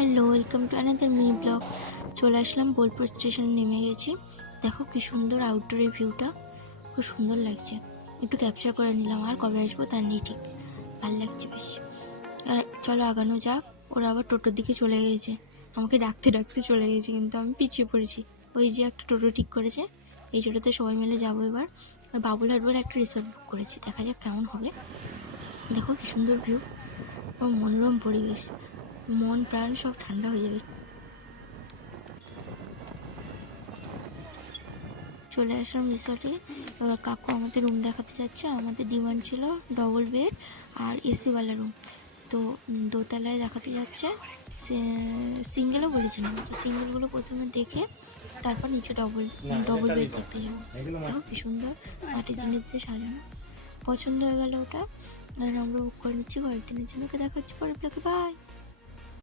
Hello, welcome to another mini blog. চলে আসলাম বোলপুর স্টেশনে, নেমে গেছি। দেখো কি সুন্দর আউটডোরের ভিউটা, খুব সুন্দর লাগছে। একটু ক্যাপচার করে নিলাম, আর কবে আসবো তার নেই ঠিক। ভালো লাগছে বেশ। চলো আগানো যাক। ওরা আবার টোটোর দিকে চলে গেছে, আমাকে ডাকতে ডাকতে চলে গেছে, কিন্তু আমি পিছিয়ে পড়েছি। ওই যে একটা টোটো ঠিক করেছে, এই টোটোতে সবাই মিলে যাবো এবার। বাবুলহাট বলে একটা রিসোর্ট বুক করেছি, দেখা যাক কেমন হবে। দেখো কি সুন্দর ভিউ, মনোরম পরিবেশ, মন প্রাণ সব ঠান্ডা হয়ে যাবে। চলে আসলাম রিসর্টে। এবার কাকু আমাদের রুম দেখাতে যাচ্ছে। আমাদের ডিমান্ড ছিল ডবল বেড আর এসিওয়ালা রুম, তো দোতলায় দেখাতে যাচ্ছে। সিঙ্গেলও বলেছিলাম, তো সিঙ্গেলগুলো প্রথমে দেখে তারপর নিচে ডবল ডবল বেড দেখতে যাবো। দেখো কি সুন্দর মাটির জিনিস দিয়ে সাজানো, পছন্দ হয়ে গেল ওটা। আর আমরা বুক করে নিচ্ছি কয়েকদিনের জন্য। ওকে দেখা হচ্ছে পরে ব্লগে, বাই।